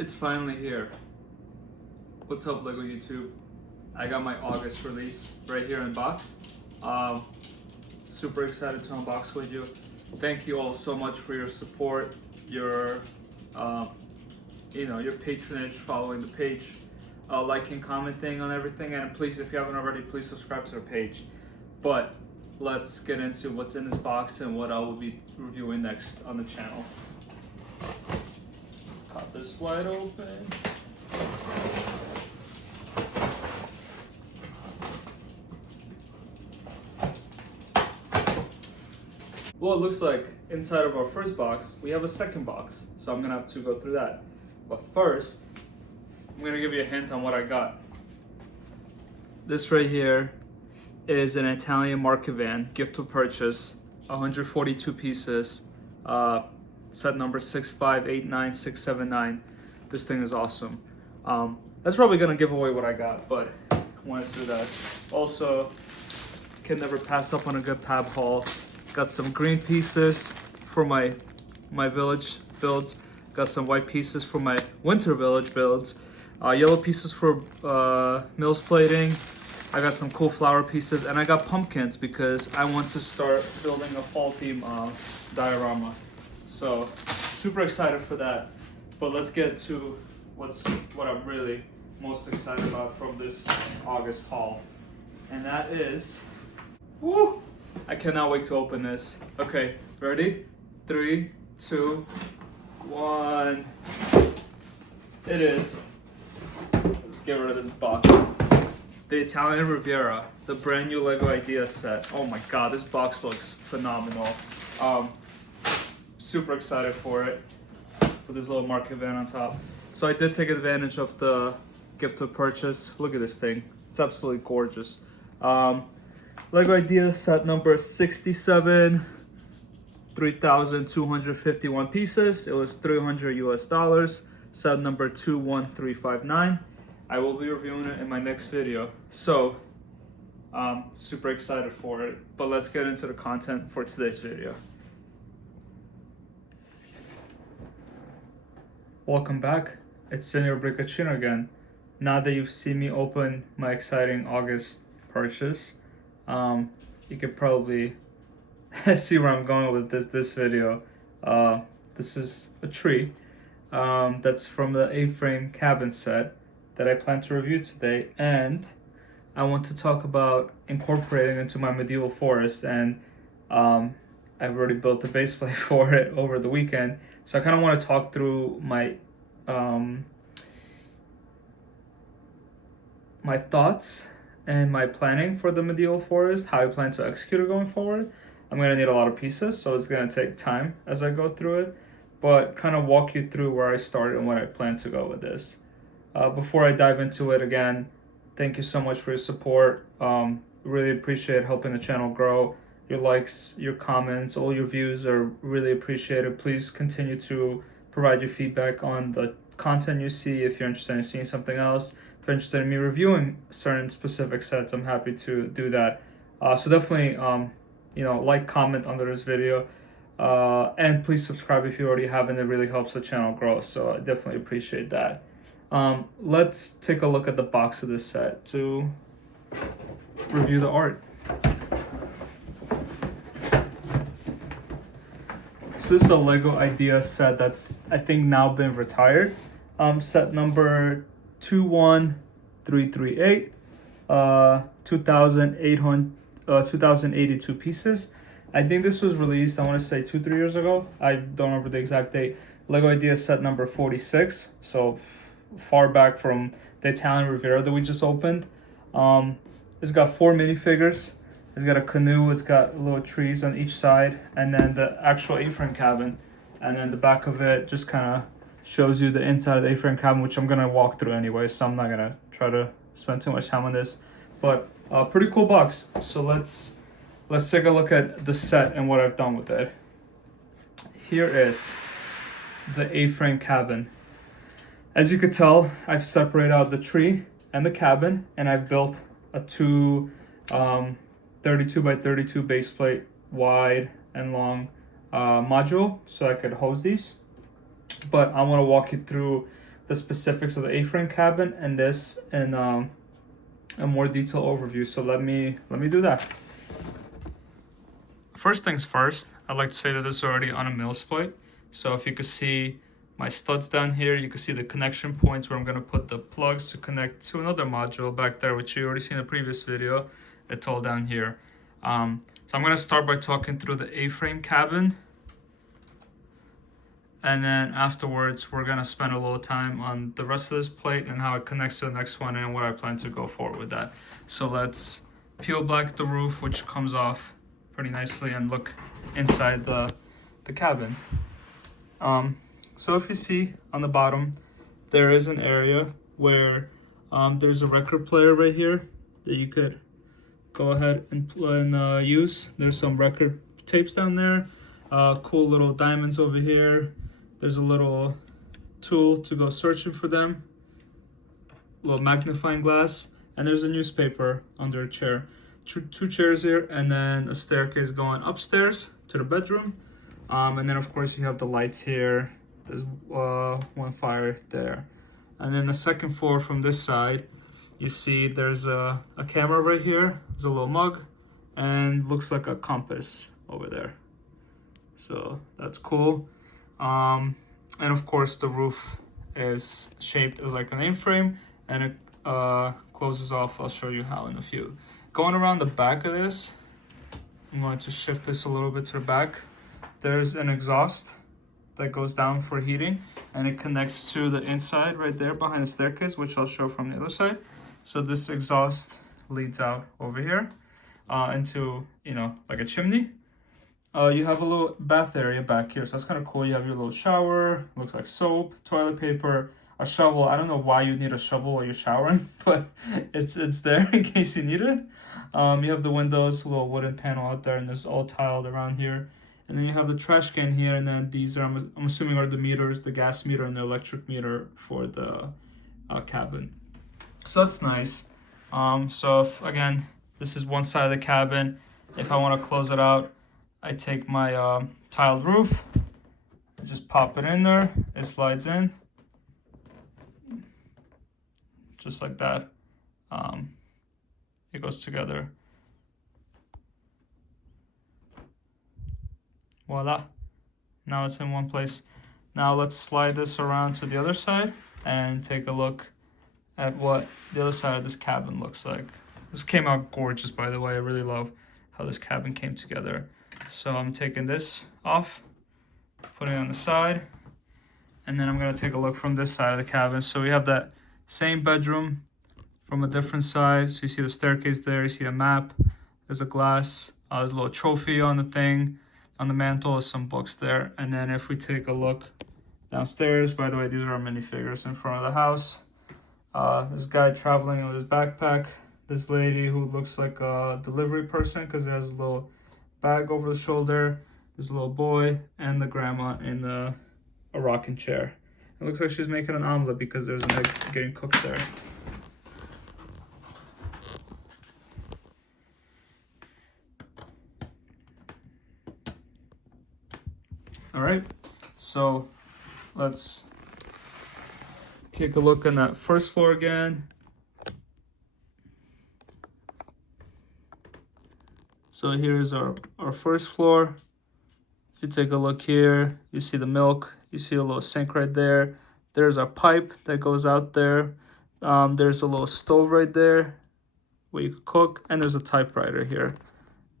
It's finally here. What's up, Lego YouTube? I got my August release right here in box. Super excited to unbox with you. Thank you all so much for your support, your your patronage, following the page, liking, commenting on everything, and please, if you haven't already, please subscribe to the page. But let's get into what's in this box and what I will be reviewing next on the channel. Let's cut this wide open. Well, it looks like inside of our first box, we have a second box. So I'm gonna have to go through that. But first, I'm gonna give you a hint on what I got. This right here is an Italian market van, gift to purchase, 142 pieces, set number 6589679. This thing is awesome. That's probably gonna give away what I got, but I wanted to do that. Also, can never pass up on a good Pab haul. Got some green pieces for my village builds. Got some white pieces for my winter village builds. Yellow pieces for Mills plating. I got some cool flower pieces, and I got pumpkins because I want to start building a fall theme diorama. So super excited for that. But let's get to what I'm really most excited about from this August haul, and that is, woo! I cannot wait to open this. Okay, ready? 3, 2, 1. It is. Let's get rid of this box. The Italian Riviera, the brand new Lego Ideas set. Oh my god, this box looks phenomenal. Super excited for it. With this little market van on top. So I did take advantage of the gift to purchase. Look at this thing. It's absolutely gorgeous. Lego Ideas set number 67, 3,251 pieces. It was $300 US. Set number 21359. I will be reviewing it in my next video. So, super excited for it. But let's get into the content for today's video. Welcome back. It's Senor Briccacino again. Now that you've seen me open my exciting August purchase, you could probably see where I'm going with this video. This is a tree that's from the A-frame cabin set that I plan to review today, and I want to talk about incorporating into my medieval forest, and I've already built the base plate for it over the weekend, so I kind of want to talk through my my thoughts and my planning for the medieval forest, how I plan to execute it going forward. I'm going to need a lot of pieces, so it's going to take time as I go through it, but kind of walk you through where I started and what I plan to go with this. Before I dive into it, again, thank you so much for your support. Really appreciate helping the channel grow. Your likes, your comments, all your views are really appreciated. Please continue to provide your feedback on the content you see. If you're interested in seeing something else, if you're interested in me reviewing certain specific sets, I'm happy to do that. So definitely, like, comment under this video, and please subscribe if you already haven't. It really helps the channel grow, so I definitely appreciate that. Let's take a look at the box of this set to review the art. So this is a Lego Ideas set that's, I think, now been retired. Set number 21338, 2,082 pieces. I think this was released, I want to say 2-3 years ago. I don't remember the exact date. Lego Ideas set number 46, so far back from the Italian Riviera that we just opened. It's got 4 minifigures. It's got a canoe, it's got little trees on each side, and then the actual A-frame cabin. And then the back of it just kind of shows you the inside of the A-frame cabin, which I'm going to walk through anyway, so I'm not going to try to spend too much time on this. But pretty cool box. So let's take a look at the set and what I've done with it. Here is the A-frame cabin. As you could tell, I've separated out the tree and the cabin, and I've built a 32 by 32 base plate, wide and long module, so I could hose these. But I want to walk you through the specifics of the A-frame cabin and this in a more detailed overview. So let me do that. First things first, I'd like to say that this is already on a Mills plate. So if you could see my studs down here, you can see the connection points where I'm gonna put the plugs to connect to another module back there, which you already seen in the previous video. It's all down here. So I'm gonna start by talking through the A-frame cabin. And then afterwards, we're gonna spend a little time on the rest of this plate and how it connects to the next one and what I plan to go forward with that. So let's peel back the roof, which comes off pretty nicely, and look inside the cabin. So if you see on the bottom, there is an area where there's a record player right here that you could go ahead and use. There's some record tapes down there, cool little diamonds over here. There's a little tool to go searching for them, a little magnifying glass, and there's a newspaper under a chair. Two chairs here, and then a staircase going upstairs to the bedroom. And then of course you have the lights here. There's one fire there. And then the second floor from this side, you see there's a camera right here. There's a little mug, and looks like a compass over there. So that's cool. And of course the roof is shaped as like an A-frame, and it closes off. I'll show you how in a few. Going around the back of this, I'm going to shift this a little bit to the back. There's an exhaust that goes down for heating, and it connects to the inside right there behind the staircase, which I'll show from the other side. So this exhaust leads out over here into, you know, like a chimney. You have a little bath area back here, so that's kind of cool. You have your little shower, looks like soap, toilet paper, a shovel. I don't know why you need a shovel while you're showering, but it's there in case you need it. You have the windows, a little wooden panel out there, and it's all tiled around here. And then you have the trash can here, and then these are, I'm assuming, are the meters, the gas meter and the electric meter for the cabin. So that's nice. So if, again, this is one side of the cabin. If I want to close it out, I take my tiled roof, I just pop it in there, it slides in, just like that. It goes together. Voila, now it's in one place. Now let's slide this around to the other side and take a look at what the other side of this cabin looks like. This came out gorgeous, by the way. I really love how this cabin came together. So I'm taking this off, putting it on the side, and then I'm gonna take a look from this side of the cabin. So we have that same bedroom from a different side. So you see the staircase there, you see a map, there's a glass, there's a little trophy on the thing. On the mantle is some books there. And then if we take a look downstairs, by the way, these are our minifigures in front of the house. This guy traveling with his backpack. This lady who looks like a delivery person because there's a little bag over the shoulder. This little boy and the grandma in a rocking chair. It looks like she's making an omelet because there's an egg getting cooked there. All right, so let's take a look on that first floor again. So here's our first floor. If you take a look here, you see the milk, you see a little sink right there. There's our pipe that goes out there. There's a little stove right there where you could cook, and there's a typewriter here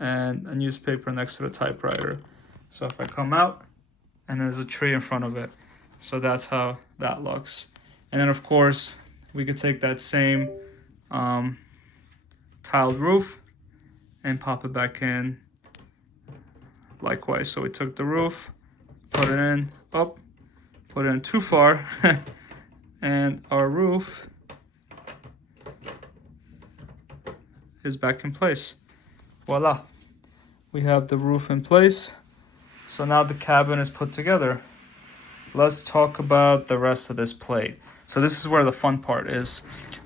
and a newspaper next to the typewriter. So if I come out, and there's a tree in front of it. So that's how that looks. And then of course, we could take that same tiled roof and pop it back in likewise. So we took the roof, put it in, up, put it in too far, and our roof is back in place. Voila, we have the roof in place. So now the cabin is put together. Let's talk about the rest of this plate. So this is where the fun part is.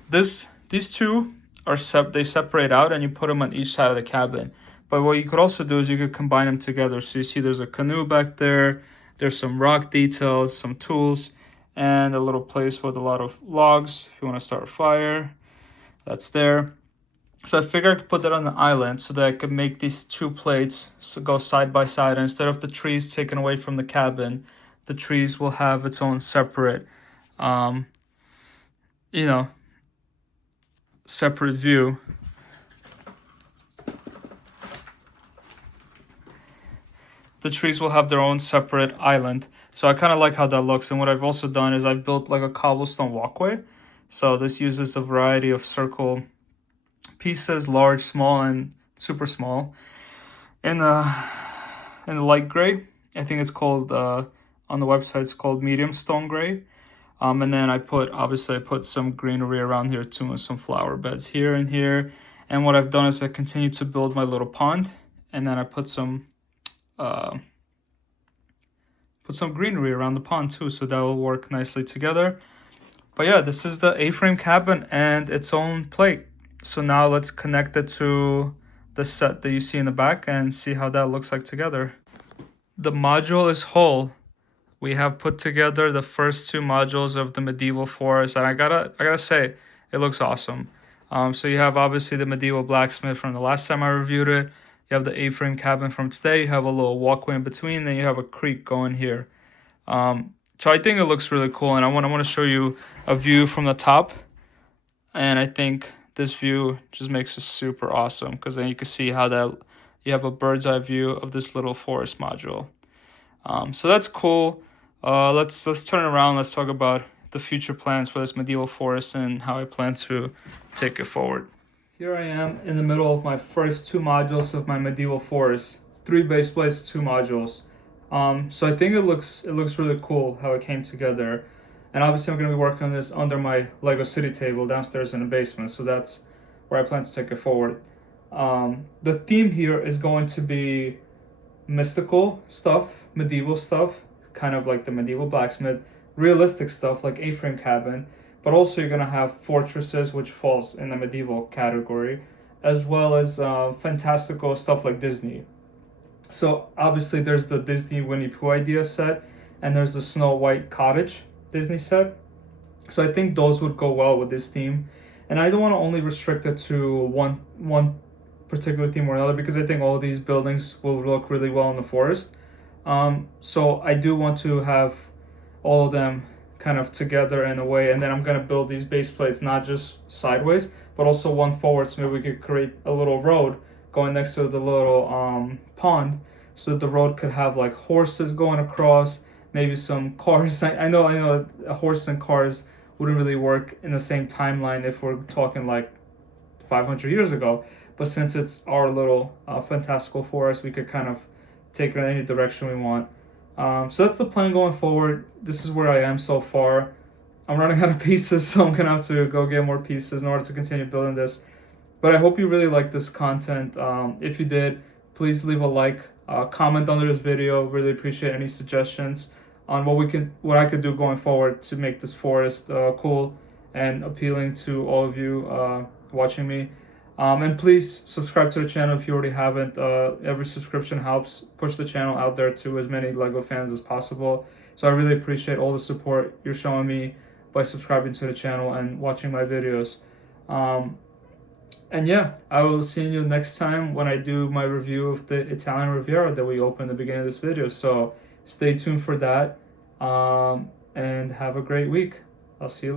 These two are they separate out and you put them on each side of the cabin. But what you could also do is you could combine them together. So you see there's a canoe back there. There's some rock details, some tools. and a little place with a lot of logs if you want to start a fire. That's there. So I figured I could put that on the island so that I could make these two plates go side by side. And instead of the trees taken away from the cabin, the trees will have its own separate, separate view. The trees will have their own separate island. So I kind of like how that looks. And what I've also done is I've built like a cobblestone walkway. So this uses a variety of circle pieces, large, small, and super small. In the light gray, I think it's called on the website it's called medium stone gray. And then I put some greenery around here too, and some flower beds here and here. And what I've done is I continue to build my little pond, and then I put some greenery around the pond too, so that will work nicely together. But yeah, this is the A-frame cabin and its own plate. So now let's connect it to the set that you see in the back and see how that looks like together. The module is whole. We have put together the first two modules of the medieval forest, and I gotta say, it looks awesome. So you have obviously the medieval blacksmith from the last time I reviewed it. You have the A-frame cabin from today. You have a little walkway in between. Then you have a creek going here. So I think it looks really cool, and I want to show you a view from the top. And I think this view just makes it super awesome because then you can see how that you have a bird's eye view of this little forest module. So that's cool. Let's turn it around. Let's talk about the future plans for this medieval forest and how I plan to take it forward. Here I am in the middle of my first two modules of my medieval forest. 3 base plates, 2 modules. So I think it looks really cool how it came together. And obviously I'm going to be working on this under my Lego City table downstairs in the basement. So that's where I plan to take it forward. The theme here is going to be mystical stuff, medieval stuff, kind of like the medieval blacksmith, realistic stuff like A-frame cabin, but also you're going to have fortresses, which falls in the medieval category, as well as fantastical stuff like Disney. So obviously there's the Disney Winnie Pooh idea set, and there's the Snow White cottage Disney set. So I think those would go well with this theme. And I don't want to only restrict it to one particular theme or another, because I think all of these buildings will look really well in the forest. So I do want to have all of them kind of together in a way, and then I'm going to build these base plates not just sideways, but also one forward, so maybe we could create a little road going next to the little pond, so that the road could have like horses going across, maybe some cars. I know horses and cars wouldn't really work in the same timeline if we're talking like 500 years ago, but since it's our little fantastical forest, we could kind of take it in any direction we want. So that's the plan going forward. This is where I am so far. I'm running out of pieces, so I'm gonna have to go get more pieces in order to continue building this. But I hope you really like this content. If you did, please leave a like, comment under this video. Really appreciate any suggestions on what I could do going forward to make this forest cool and appealing to all of you watching me. And please subscribe to the channel if you already haven't. Every subscription helps push the channel out there to as many LEGO fans as possible. So I really appreciate all the support you're showing me by subscribing to the channel and watching my videos. And yeah, I will see you next time when I do my review of the Italian Riviera that we opened at the beginning of this video. So stay tuned for that, and have a great week. I'll see you later.